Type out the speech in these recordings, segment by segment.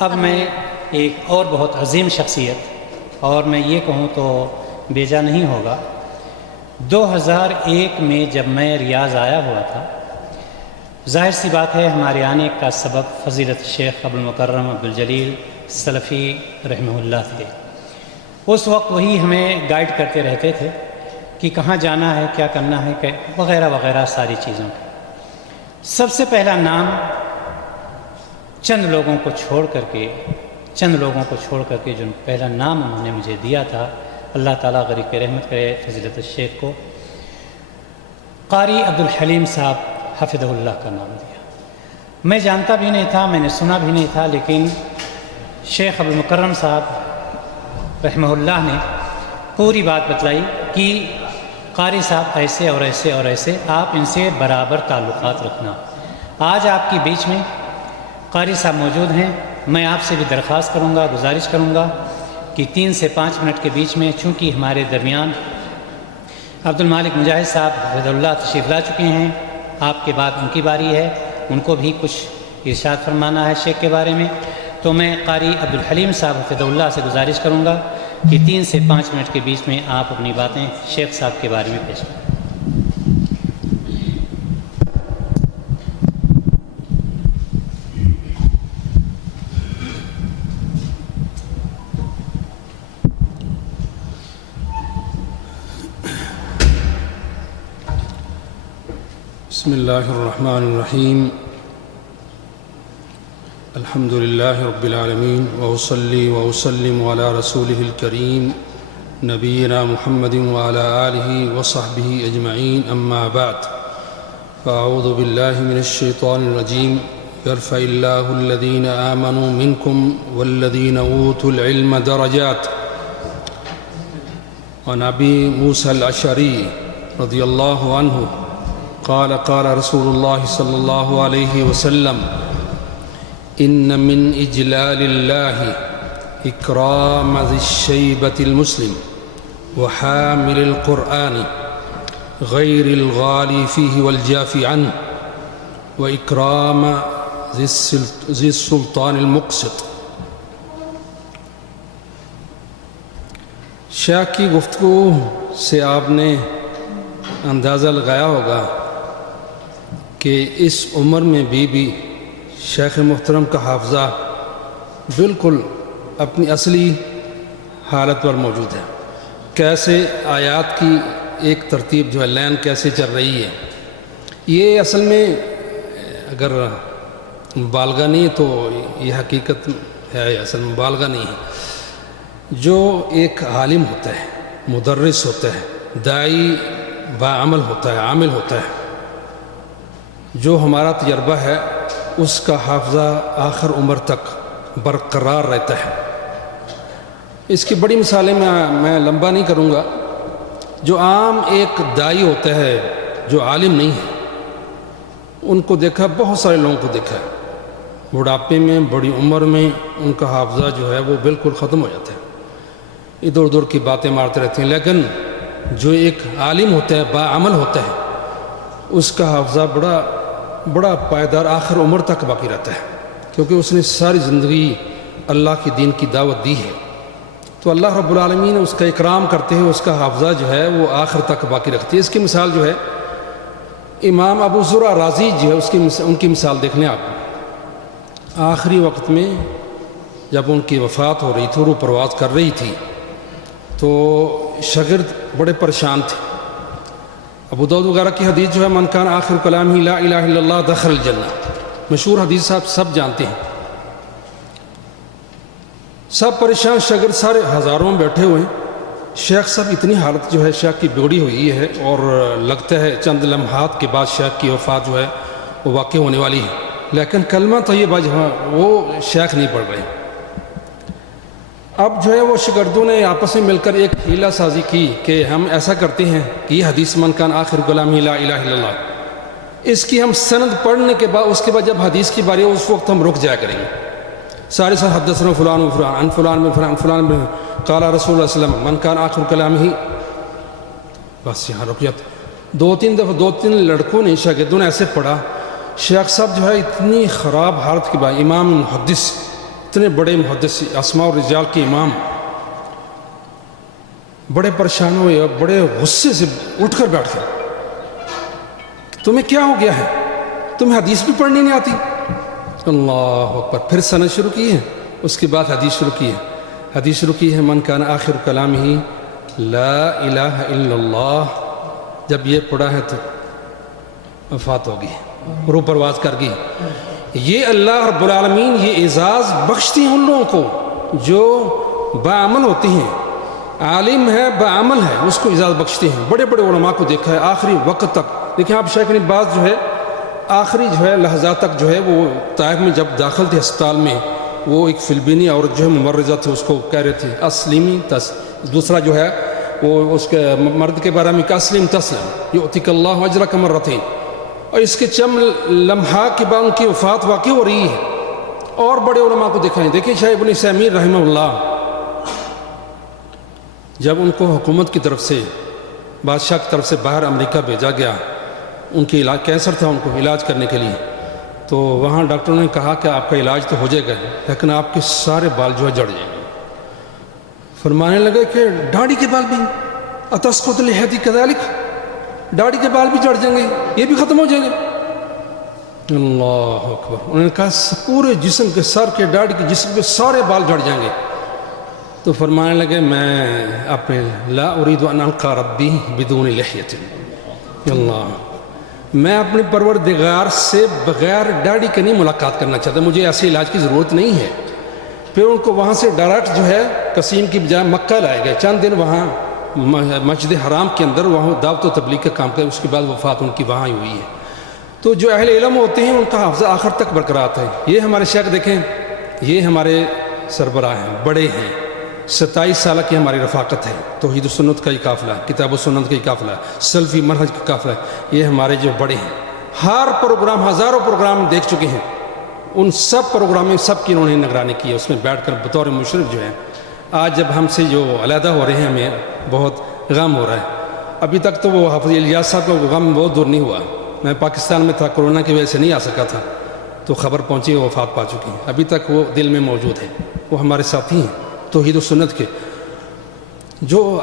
اب میں ایک اور بہت عظیم شخصیت، اور میں یہ کہوں تو بیجا نہیں ہوگا، 2001 میں جب میں ریاض آیا ہوا تھا، ظاہر سی بات ہے ہمارے آنے کا سبب فضیلت شیخ ابوالمکرم عبدالجلیل سلفی رحمہ اللہ تھے۔ اس وقت وہی ہمیں گائیڈ کرتے رہتے تھے کہ کہاں جانا ہے، کیا کرنا ہے، وغیرہ وغیرہ ساری چیزوں کا۔ سب سے پہلا نام چند لوگوں کو چھوڑ کر کے جو پہلا نام انہوں نے مجھے دیا تھا، اللہ تعالیٰ غریق رحمت کرے فضیلت الشیخ کو، قاری عبدالحلیم صاحب حفظہ اللہ کا نام دیا۔ میں جانتا بھی نہیں تھا، میں نے سنا بھی نہیں تھا، لیکن شیخ ابوالمکرم صاحب رحمہ اللہ نے پوری بات بتلائی کہ قاری صاحب ایسے اور ایسے اور ایسے، آپ ان سے برابر تعلقات رکھنا۔ آج آپ کے بیچ میں قاری صاحب موجود ہیں، میں آپ سے بھی درخواست کروں گا، گزارش کروں گا کہ 3 سے 5 منٹ کے بیچ میں، چونکہ ہمارے درمیان عبدالمالک مجاہد صاحب حفظہ اللہ تشریف لا چکے ہیں، آپ کے بعد ان کی باری ہے، ان کو بھی کچھ ارشاد فرمانا ہے شیخ کے بارے میں، تو میں قاری عبدالحلیم صاحب حفظہ اللہ سے گزارش کروں گا کہ 3 سے 5 منٹ کے بیچ میں آپ اپنی باتیں شیخ صاحب کے بارے میں پیش کریں۔ بسم اللہ الرحمن الرحیم، الحمد للہ رب العالمین، وأصلی وأسلم علی رسولہ الکریم نبینا محمد وعلی آلہ وصحبہ اجمعین، اما بعد فاعوذ باللہ من الشیطان الرجیم، یرفع اللہ الذین آمنوا منکم والذین اوتوا العلم درجات۔ عن ابی موسیٰ الاشعری رضی اللہ عنہ قال قال رسول اللہ صلی اللہ علیہ وسلم، ان من اجلال اللہ اکرام ذی الشیبۃ المسلم وحامل القرآن غیر الغالی فیہ والجافی عنہ واکرام ذی السلطان المقسط۔ شیخ کی گفتگو سے آپ نے اندازہ لگایا ہوگا کہ اس عمر میں بھی شیخ محترم کا حافظہ بالکل اپنی اصلی حالت پر موجود ہے۔ کیسے آیات کی ایک ترتیب جو ہے لین کیسے چل رہی ہے، یہ اصل میں اگر مبالغہ نہیں تو یہ حقیقت ہے، اصل مبالغہ نہیں ہے۔ جو ایک عالم ہوتا ہے، مدرس ہوتا ہے، داعی باعمل ہوتا ہے، عامل ہوتا ہے، جو ہمارا تجربہ ہے اس کا حافظہ آخر عمر تک برقرار رہتا ہے۔ اس کی بڑی مثالیں میں لمبا نہیں کروں گا۔ جو عام ایک داعی ہوتا ہے، جو عالم نہیں ہے، ان کو دیکھا، بہت سارے لوگوں کو دیکھا ہے، بڑھاپے میں، بڑی عمر میں ان کا حافظہ جو ہے وہ بالکل ختم ہو جاتا ہے، ادھر ادھر کی باتیں مارتے رہتے ہیں۔ لیکن جو ایک عالم ہوتا ہے، باعمل ہوتا ہے، اس کا حافظہ بڑا پائیدار آخر عمر تک باقی رہتا ہے، کیونکہ اس نے ساری زندگی اللہ کی دین کی دعوت دی ہے، تو اللہ رب العالمین اس کا اکرام کرتے ہوئے اس کا حافظہ جو ہے وہ آخر تک باقی رکھتی ہے۔ اس کی مثال جو ہے امام ابو زرع رازی جو ہے ان کی مثال دیکھ لیں آپ۔ آخری وقت میں جب ان کی وفات ہو رہی تھی، روح پرواز کر رہی تھی، تو شاگرد بڑے پریشان تھے۔ ابو داؤد وغیرہ کی حدیث جو ہے، من کان آخر کلامہ لا الہ الا اللہ دخل الجنہ، مشہور حدیث صاحب سب جانتے ہیں۔ سب پریشان، شاگرد سارے ہزاروں میں بیٹھے ہوئے ہیں۔ شیخ صاحب اتنی حالت جو ہے شیخ کی بگڑی ہوئی ہے، اور لگتا ہے چند لمحات کے بعد شیخ کی وفات جو ہے وہ واقع ہونے والی ہے، لیکن کلمہ طیبہ جو ہے وہ شیخ نہیں پڑھ رہے۔ اب جو ہے وہ شاگردوں نے آپس میں مل کر ایک حیلہ سازی کی کہ ہم ایسا کرتے ہیں کہ یہ حدیث من کان آخر کلامہ لا الہ الا اللہ، اس کی ہم سند پڑھنے کے بعد، اس کے بعد جب حدیث کی باری ہو اس وقت ہم رک جایا کریں گے، سارے ساتھ حدثنا فلان و فلان عن فلان بن فلان فلان بن قال رسول اللہ صلی اللہ علیہ وسلم من کان آخر کلامہ، بس یہاں رک جاتے۔ 2-3 لڑکوں نے، شاگردوں نے ایسے پڑھا، شیخ صاحب جو ہے اتنی خراب حالت کے بعد، امام محدث اتنے بڑے محدث اسماء و رجال کے امام بڑے پریشان ہوئے اور بڑے غصے سے اٹھ کر بیٹھ گئے. تمہیں کیا ہو گیا ہے؟ تمہیں حدیث بھی پڑھنی نہیں آتی؟ اللہ اکبر. پھر سند شروع کی ہے, اس کے بعد حدیث شروع کی ہے. حدیث شروع کی ہے من کان آخر کلام ہی لا الہ الا اللہ. جب یہ پڑھا ہے تو وفات ہوگی, روح پرواز کر گئی. یہ اللہ رب العالمین یہ اعزاز بخشتی ہیں ان لوگوں کو جو باعمل ہوتی ہیں. عالم ہے باعمل ہے, اس کو اعزاز بخشتی ہیں. بڑے بڑے علماء کو دیکھا ہے آخری وقت تک. دیکھیں آپ شیخ ابن باز جو ہے آخری جو ہے لحظات تک جو ہے وہ طائف میں جب داخل تھے ہسپتال میں, وہ ایک فلبینی عورت جو ہے ممرضہ تھی, اس کو کہہ رہے تھے اسلمی دوسرا جو ہے وہ اس کے مرد کے بارے میں کہ اسلم تسلم یؤتیک اللہ اجرک مرتین. اور اس کے چند لمحات کے بعد ان کی وفات واقع ہو رہی ہے. اور بڑے علماء کو دیکھیں. دیکھیں شیخ ابن عثیمین رحمہ اللہ, جب ان کو حکومت کی طرف سے بادشاہ کی طرف سے باہر امریکہ بھیجا گیا, ان کی علاج کینسر تھا, ان کو علاج کرنے کے لیے, تو وہاں ڈاکٹروں نے کہا کہ آپ کا علاج تو ہو جائے گا لیکن آپ کے سارے بال جو ہے جڑ جائیں گے. فرمانے لگے کہ داڑھی کے بال بھی اتسقط لحیتی کذالک, داڑھی کے بال بھی جڑ جائیں گے, یہ بھی ختم ہو جائیں گے. اللہ اکبر. انہوں نے کہا پورے جسم کے سر کے داڑھی کے جسم کے سارے بال جڑ جائیں گے. تو فرمانے لگے میں اپنے لا اريد ان القى ربی بدون لحیۃ. اللہ, میں اپنے پروردگار سے بغیر داڑھی کے نہیں ملاقات کرنا چاہتا, مجھے ایسے علاج کی ضرورت نہیں ہے. پھر ان کو وہاں سے ڈائریکٹ جو ہے قصیم کی بجائے مکہ لائے گئے. چند دن وہاں مسجد حرام کے اندر وہاں دعوت و تبلیغ کا کام کرے. اس کے بعد وفات ان کی وہاں ہی ہوئی ہے. تو جو اہل علم ہوتے ہیں ان کا حافظہ آخر تک برقرار ہے. یہ ہمارے شیخ دیکھیں, یہ ہمارے سربراہ ہیں, بڑے ہیں, 27 سالہ کی ہماری رفاقت ہے. توحید و سنت کا ہی قافلہ ہے, کتاب و سنت کا ہی قافلہ ہے, سلفی منہج کا قافلہ ہے. یہ ہمارے جو بڑے ہیں, ہر پروگرام ہزاروں پروگرام دیکھ چکے ہیں. ان سب پروگرام میں سب کی انہوں نے نگرانی کی ہے, اس میں بیٹھ کر بطور مشرف جو ہے. آج جب ہم سے جو علیحدہ ہو رہے ہیں ہمیں بہت غم ہو رہا ہے. ابھی تک تو وہ حافظ الیاس صاحب کا غم بہت دور نہیں ہوا. میں پاکستان میں تھا, کورونا کی وجہ سے نہیں آ سکا تھا, تو خبر پہنچی وہ وفات پا چکی ہیں. ابھی تک وہ دل میں موجود ہے. وہ ہمارے ساتھی ہیں توحید و سنت کے. جو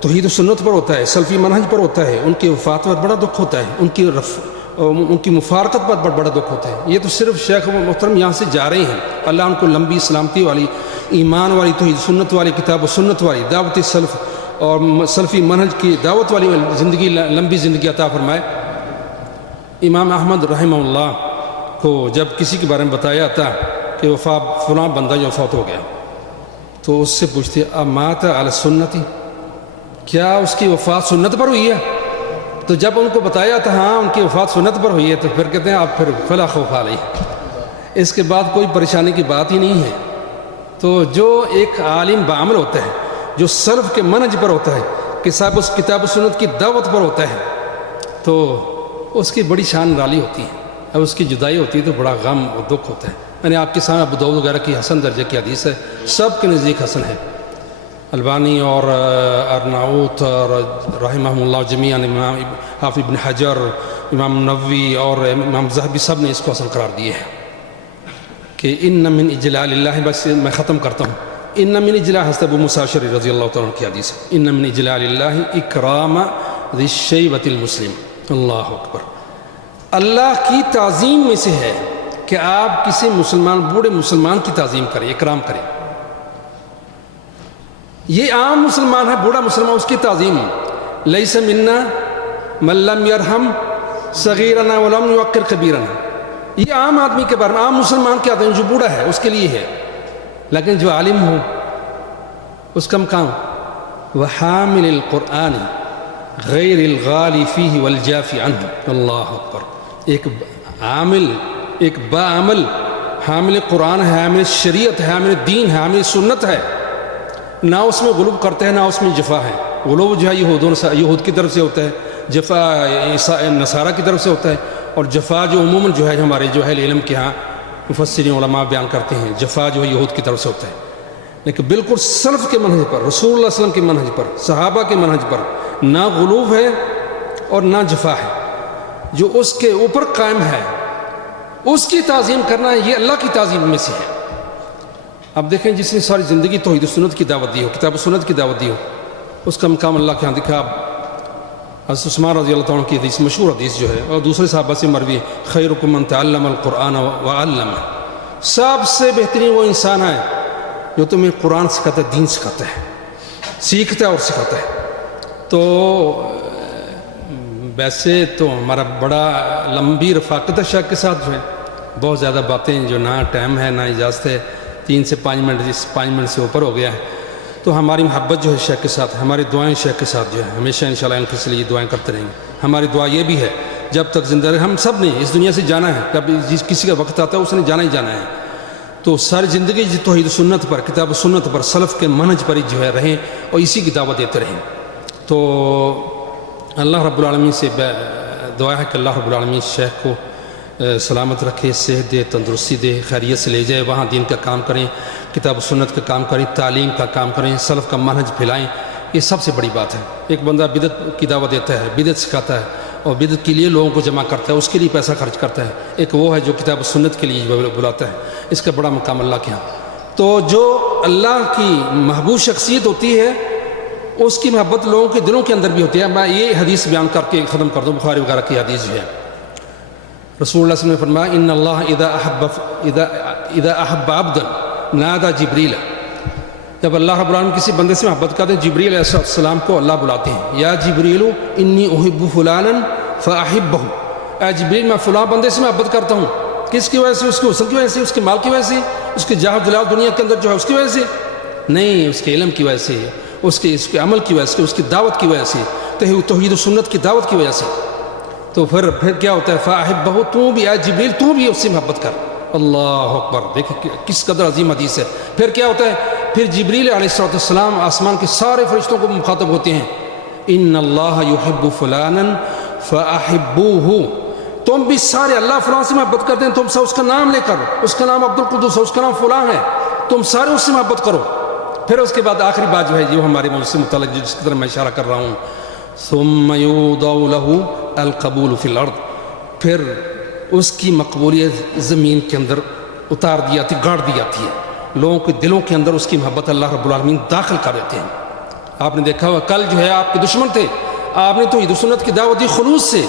توحید و سنت پر ہوتا ہے, سلفی منہج پر ہوتا ہے, ان کی وفات پر بڑا دکھ ہوتا ہے, ان کی مفارقت پر بڑا دکھ ہوتا ہے. یہ تو صرف شیخ محترم یہاں سے جا رہے ہیں, اللہ ان کو لمبی سلامتی والی, ایمان والی, توحید سنت والی, کتاب و سنت والی, دعوت سلف اور سلفی منہج کی دعوت والی زندگی, لمبی زندگی عطا فرمائے. امام احمد رحمہ اللہ کو جب کسی کے بارے میں بتایا تھا کہ وفات فلاں بندہ جو وفات ہو گیا, تو اس سے پوچھتے امات علی سنتی, کیا اس کی وفات سنت پر ہوئی ہے؟ تو جب ان کو بتایا تھا ہاں ان کی وفات سنت پر ہوئی ہے, تو پھر کہتے ہیں آپ پھر فلا خوف علیہ, اس کے بعد کوئی پریشانی کی بات ہی نہیں ہے. تو جو ایک عالم بعمل ہوتا ہے, جو سلف کے منہج پر ہوتا ہے, کہ صاحب اس کتاب و سنت کی دعوت پر ہوتا ہے, تو اس کی بڑی شان نرالی ہوتی ہے. اب اس کی جدائی ہوتی ہے تو بڑا غم اور دکھ ہوتا ہے. میں نے آپ کے سامنے ابو داؤد وغیرہ کی حسن درجے کی حدیث ہے, سب کے نزدیک حسن ہے. البانی اور ارناؤت رحمہ اللہ جمیعاً, امام حافظ ابن حجر, امام نووی اور امام ذہبی سب نے اس کو حسن قرار دیے ہیں کہ ان من اجلال اللہ. بس میں ختم کرتا ہوں. ان من اجلال, حضرت ابو موسیٰ اشعری رضی اللہ تعالیٰ عنہ کی حدیث ہے, ان من اجلال اللہ اکرام ذی الشیبۃ المسلم. اللہ اکبر. اللہ کی تعظیم میں سے ہے کہ آپ کسی مسلمان, بوڑھے مسلمان کی تعظیم کریں, اکرام کریں. یہ عام مسلمان ہے, بوڑھا مسلمان, اس کی تعظیم. لیس منا من لم یرحم صغیرنا ولم یوقر کبیرنا. یہ عام آدمی کے بارے میں, عام مسلمان کے آدمی جو بوڑھا ہے اس کے لیے ہے. لیکن جو عالم ہو اس کا مقام وحامل القرآن غیر الغالی فیہ والجافی عنہ. اللہ اکبر. ایک عامل, ایک باعمل حامل قرآن ہے, حامل شریعت ہے, حامل دین ہے, حامل سنت ہے, نہ اس میں غلوب کرتے ہیں نہ اس میں جفا ہے. غلوب جو ہے یہود کی طرف سے ہوتا ہے, جفا نصارہ کی طرف سے ہوتا ہے, اور جفا جو عموماً جو ہے ہمارے جو ہے علم کے ہاں مفسرین علماء بیان کرتے ہیں, جفا جو ہے یہود کی طرف سے ہوتا ہے. لیکن بالکل سلف کے منہج پر, رسول اللہ علیہ وسلم کے منہج پر, صحابہ کے منہج پر نہ غلوب ہے اور نہ جفا ہے. جو اس کے اوپر قائم ہے اس کی تعظیم کرنا, یہ اللہ کی تعظیم میں سے ہے. اب دیکھیں جس نے ساری زندگی توحید و سنت کی دعوت دی ہو، کتاب و سنت کی دعوت دی ہو، اس کا مقام اللہ کے ہاں دکھا۔ حضرت عثمان رضی اللہ تعالیٰ کی حدیث، مشہور حدیث جو ہے، اور دوسرے صحابہ سے مروی ہے، خیرکم من تعلم القرآن وعلمہ، سب سے بہترین وہ انسان ہے جو تمہیں قرآن سکھاتا ہے، دین سکھاتا ہے، سیکھتا ہے اور سکھاتا ہے۔ تو ویسے تو ہمارا بڑا لمبی رفاقت ہے شیخ کے ساتھ جو ہے، بہت زیادہ باتیں جو نہ ٹائم ہے نہ اجازت ہے، 3 سے 5 منٹ، 5 منٹ سے اوپر ہو گیا ہے۔ تو ہماری محبت جو ہے شیخ کے ساتھ، ہماری دعائیں شیخ کے ساتھ جو ہے ہمیشہ انشاءاللہ ان کے لیے دعائیں کرتے رہیں گے۔ ہماری دعا یہ بھی ہے جب تک زندہ رہے، ہم سب نے اس دنیا سے جانا ہے، کبھی کسی کا وقت آتا ہے اس نے جانا ہی جانا ہے، تو ساری زندگی توحید و سنت پر، کتاب و سنت پر، سلف کے منہج پر جو ہے رہیں اور اسی کی دعوت دیتے رہیں۔ تو اللہ رب العالمین سے دعا ہے کہ اللہ رب العالمین شیخ کو سلامت رکھے، صحت دے، تندرستی دے، خیریت سے لے جائے، وہاں دین کا کام کریں، کتاب و سنت کا کام کریں، تعلیم کا کام کریں، سلف کا منہج پھیلائیں۔ یہ سب سے بڑی بات ہے۔ ایک بندہ بدعت کی دعوت دیتا ہے، بدعت سکھاتا ہے اور بدعت کے لیے لوگوں کو جمع کرتا ہے، اس کے لیے پیسہ خرچ کرتا ہے۔ ایک وہ ہے جو کتاب و سنت کے لیے بلاتا ہے، اس کا بڑا مقام اللہ کے ہاں۔ تو جو اللہ کی محبوب شخصیت ہوتی ہے اس کی محبت لوگوں کے دلوں کے اندر بھی ہوتی ہے۔ میں یہ حدیث بیان کر کے ختم کر دوں، بخاری وغیرہ کی حدیث جو ہے، رسول اللہ صلی اللہ علیہ وسلم نے فرمایا ان اللہ اذا احب عبدا نادى جبریل، جب اللہ رب العالمین کسی بندے سے محبت کرتے ہیں، جبریل علیہ السلام کو اللہ بلاتے ہیں، یا جبریل انی احب فلانا فاحبہ، اے جبریل میں فلاں بندے سے محبت کرتا ہوں، کس کی وجہ سے؟ اس کے حسن کی وجہ سے، اس کے مال کی وجہ سے، اس کے جاہ و جلال دنیا کے اندر جو ہے اس کی وجہ سے نہیں، اس کے علم کی وجہ سے، اس کے عمل کی وجہ سے، اس کی دعوت کی وجہ سے، توحید و سنت کی دعوت کی وجہ سے۔ تو پھر کیا ہوتا ہے؟ فاحبہ، تو بھی اے جبریل تو بھی اس سے محبت کر۔ اللہ اکبر، دیکھیں کس قدر عظیم حدیث ہے۔ پھر کیا ہوتا ہے؟ پھر جبریل علیہ السلام آسمان کے سارے فرشتوں کو مخاطب ہوتے ہیں، ان اللہ یحب فلانا فاحبوہ، تم بھی سارے اللہ فلاں سے محبت کرتے ہیں، تم سب اس کا نام لے کر، اس کا نام عبد القدوس ہے، اس کا نام فلاں ہے، تم سارے اس سے محبت کرو۔ پھر اس کے بعد آخری بات جو ہے جو ہمارے موضوع سے متعلق جس کی طرح میں اشارہ کر رہا ہوں، ثم یوضع له القبول فی الارض، پھر اس کی مقبولیت زمین کے اندر اتار دی جاتی، گاڑ دی جاتی ہے، لوگوں کے دلوں کے اندر اس کی محبت اللہ رب العالمین داخل کر دیتے ہیں۔ آپ نے دیکھا ہوا کل جو ہے آپ کے دشمن تھے، آپ نے توحید و سنت کی دعوت دی خلوص سے،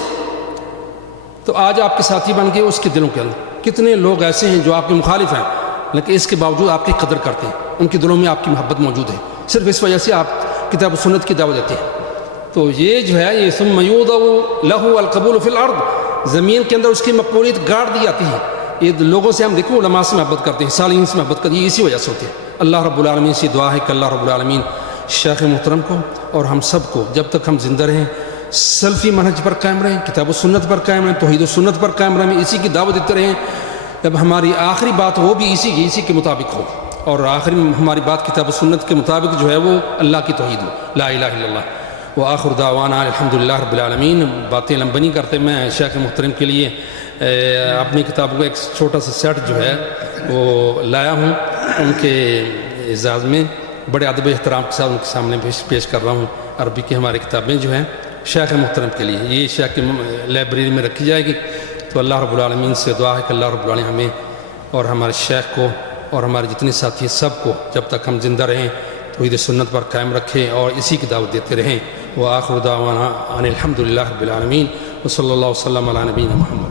تو آج آپ کے ساتھی بن گئے اس کے دلوں کے اندر۔ کتنے لوگ ایسے ہیں جو آپ کے مخالف ہیں لیکن اس کے باوجود آپ کی قدر کرتے ہیں، ان کے دلوں میں آپ کی محبت موجود ہے، صرف اس وجہ سے آپ کتاب و سنت کی دعوت دیتے ہیں۔ تو یہ جو ہے یہ ثم یوضع له القبول فی الارض، زمین کے اندر اس کی مقبولیت گاڑ دی جاتی ہے۔ یہ لوگوں سے ہم دیکھو علماء سے محبت کرتے ہیں، صالحین سے محبت کرتے ہیں، اسی وجہ سے ہوتے ہیں۔ اللہ رب العالمین سے دعا ہے کہ اللہ رب العالمین شیخ محترم کو اور ہم سب کو جب تک ہم زندہ رہیں سلفی منہج پر قائم رہیں، کتاب و سنت پر قائم رہیں، توحید و سنت پر قائم رہیں، اسی کی دعوت دیتے رہیں۔ جب ہماری آخری بات وہ بھی اسی کے مطابق ہو، اور آخری ہماری بات کتاب و سنت کے مطابق جو ہے وہ اللہ کی توحید ہو، لا الہ الا اللہ۔ وآخر دعوانا الحمدللہ رب العالمین۔ باتیں لمبی نہیں کرتے، میں شیخ محترم کے لیے اپنی کتابوں کا ایک چھوٹا سا سیٹ جو ہے وہ لایا ہوں، ان کے اعزاز میں بڑے ادب احترام کے ساتھ ان کے سامنے پیش کر رہا ہوں۔ عربی کی ہماری کتابیں جو ہیں شیخ محترم کے لیے، یہ شیخ کی لائبریری میں رکھی جائے گی۔ تو اللہ رب العالمین سے دعا ہے کہ اللہ رب العالمین ہمیں اور ہمارے شیخ کو اور ہمارے جتنے ساتھی سب کو جب تک ہم زندہ رہیں توحید سنت پر قائم رکھیں اور اسی کی دعوت دیتے رہیں۔ وآخر دعوانا ان الحمدللہ رب العالمین، وصلی اللہ وسلم علی نبینا محمد۔